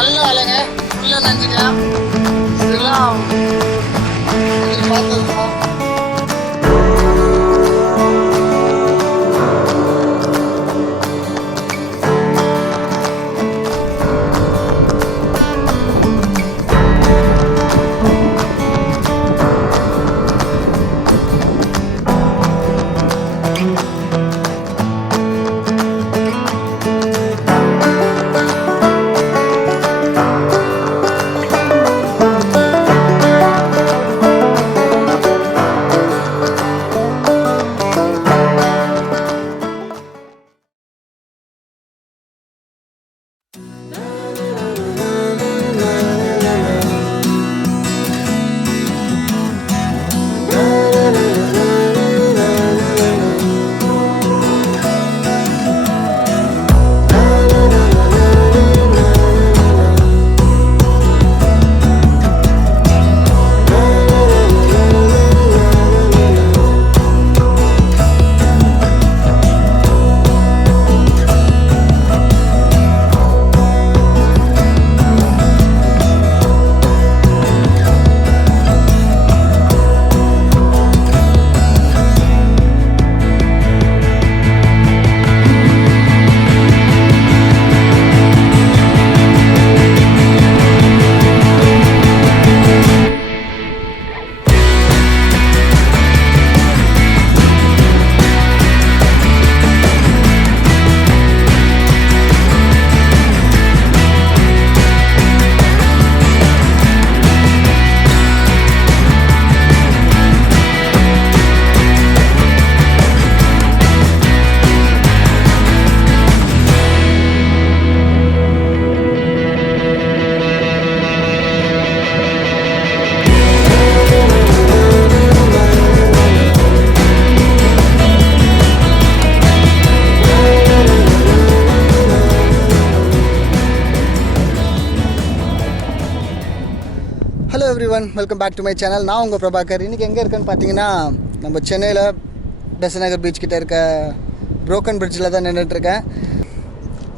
நல்ல வேலைங்க உள்ள நினைச்சிட்டேன் இதெல்லாம் பார்த்ததுதான். Hello everyone, welcome back to my channel. நான் உங்கள் பிரபாகர். இன்றைக்கி எங்கே இருக்கேன்னு பார்த்தீங்கன்னா, நம்ம சென்னையில் பெசநகர் பீச் கிட்டே இருக்க brokenbridgeல தான் நின்றுட்டுருக்கேன்.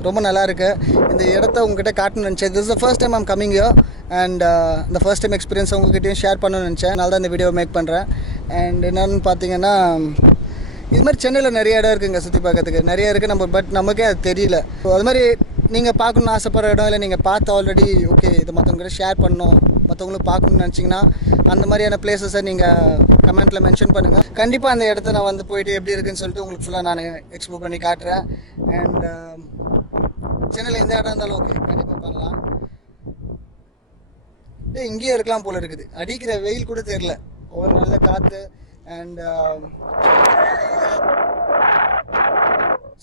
ரொம்ப நல்லா இருக்குது. இந்த இடத்த உங்ககிட்ட காட்டணும்னு நினச்சேன். This is the first time I'm coming here and இந்த ஃபர்ஸ்ட் டைம் எக்ஸ்பீரியன்ஸ் உங்ககிட்டையும் ஷேர் பண்ணணும்னு நினச்சேன். அதனால தான் இந்த வீடியோ மேக் பண்ணுறேன். அண்ட் என்னென்னு பார்த்தீங்கன்னா, இது மாதிரி சென்னையில் நிறைய இடம் இருக்குதுங்க சுற்றி பார்க்கறதுக்கு. நிறைய இருக்குது பட் நமக்கே அது தெரியல. அது மாதிரி நீங்கள் பார்க்கணுன்னு ஆசைப்படுற இடம் இல்லை நீங்கள் பார்த்து ஆல்ரெடி ஓகே இதை மற்றவங்ககிட்ட ஷேர் பண்ணணும், மற்றவங்களும் பார்க்கணுன்னு நினச்சிங்கன்னா அந்த மாதிரியான பிளேஸஸை நீங்கள் கமெண்ட்டில் மென்ஷன் பண்ணுங்கள். கண்டிப்பாக அந்த இடத்த நான் வந்து போயிட்டு எப்படி இருக்குன்னு சொல்லிட்டு உங்களுக்கு ஃபுல்லாக நான் எக்ஸ்ப்ளோர் பண்ணி காட்டுறேன். அண்ட் சென்னையில் எந்த இடம் இருந்தாலும் ஓகே கண்டிப்பாக பண்ணலாம். இங்கேயே இருக்கலாம் போல் இருக்குது. அடிக்கிற வெயில் கூட தெரில, ஒரு நல்ல காற்று. அண்ட்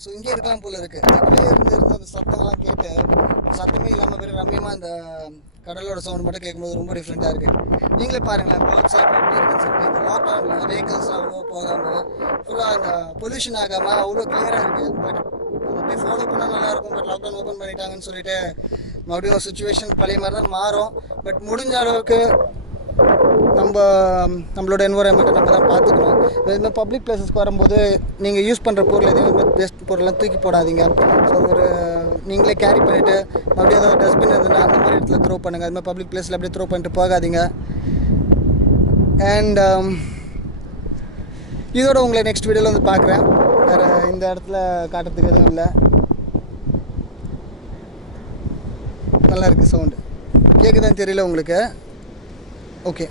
ஸோ இங்கே இருக்கலாம் போல் இருக்குது. அதுக்குள்ளே இருந்து அந்த சத்தம்லாம் கேட்டு சத்தமே இல்லாமல் வெறும் ரம்யமாக அந்த கடலோட சவுண்ட் மட்டும் கேட்கும்போது ரொம்ப டிஃப்ரெண்ட்டாக இருக்குது. நீங்களே பாருங்களேன் பேர்ட்ஸ் எப்படி இருக்குன்னு சொல்லிட்டு. இந்த லாக்டவுனில் வெஹிக்கல்ஸ் அவ்வளோ போகாமல் ஃபுல்லாக அந்த பொல்யூஷன் ஆகாமல் அவ்வளோ கிளியராக இருக்குது. பட் அப்படியே ஃபாலோ பண்ணால் நல்லாயிருக்கும். பட் லாக்டவுன் ஓப்பன் பண்ணிட்டாங்கன்னு சொல்லிட்டு மறுபடியும் ஒரு சுச்சுவேஷன் பழைய மாதிரி தான் மாறும். பட் முடிஞ்ச அளவுக்கு நம்மளோட என்வரான்மெண்ட்டை நம்ம தான் பார்த்துக்கணும். இதுமாதிரி பப்ளிக் பிளேஸஸ்க்கு வரும்போது நீங்கள் யூஸ் பண்ணுற பொருள் எதுவும் வேஸ்ட் பொருள்லாம் தூக்கி போடாதீங்க. ஸோ ஒரு நீங்களே கேரி பண்ணிவிட்டு மறுபடியும் ஏதாவது டஸ்ட்பின் இருந்ததுன்னா அந்த மாதிரி இடத்துல த்ரோ பண்ணுங்கள். அது மாதிரி பப்ளிக் பிளேஸில் அப்படியே த்ரோ பண்ணிட்டு போகாதீங்க. அண்ட் இதோட உங்களை நெக்ஸ்ட் வீடியோவில் வந்து பார்க்குறேன். வேறு இந்த இடத்துல காட்டுறதுக்கு எதுவும் இல்லை. நல்லா இருக்குது சவுண்டு. கேட்குதான்னு தெரியல உங்களுக்கு. ஓகே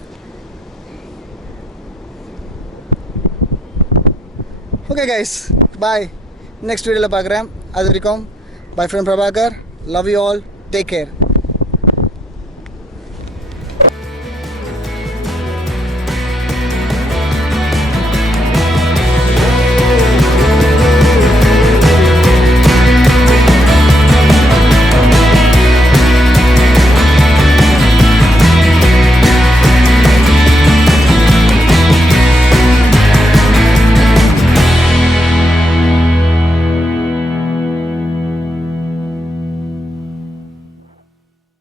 ஓகே கைஸ், பாய். நெக்ஸ்ட் வீடியோவில் பார்க்குறேன். அது வரைக்கும் by from Prabhakar. Love you all. Take care.